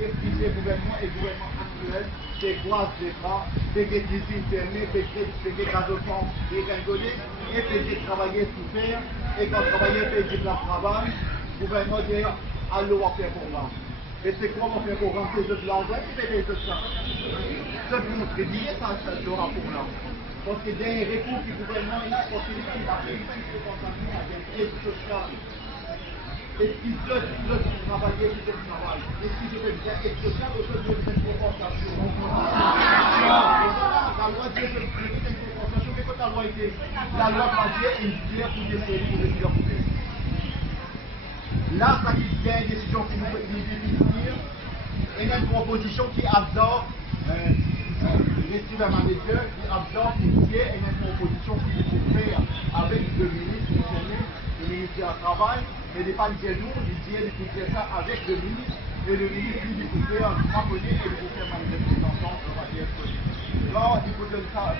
dire qui c'est gouvernement et gouvernement actuel, c'est croise les bras, c'est que des usines fermées, c'est que gazopan dégringolé, et c'est que travailler sous terre, et quand travailler, c'est que la travail, le gouvernement dit allô à faire programme. Et c'est quoi mon programme? C'est de l'envers qui fait de ça. Ce que vous crédiez, ça sera pour là. Parce que des recours du gouvernement, il faut qu'il a fait une compensation à des aides sociales. Et si je travaille, je travaille. Et si je fais bien aide sociale, je fais une compensation. La loi dit que je fais une compensation, mais quand la loi était, la loi papier est une pierre pour des séries pour les surcoupés. Là, ça qui vient une décision qui nous dire, il y a une proposition qui absorbe l'estimement manager, qui absorbe une pierre, il y a une proposition qui faut faire avec le ministre, le ministère du Travail, mais il n'est pas le dire nous, il dit qu'il faut faire ça avec le ministre, et le ministre dit qu'il faut faire un cramponné et il faut faire manifestation, on va dire que. Là, il faut donner ça,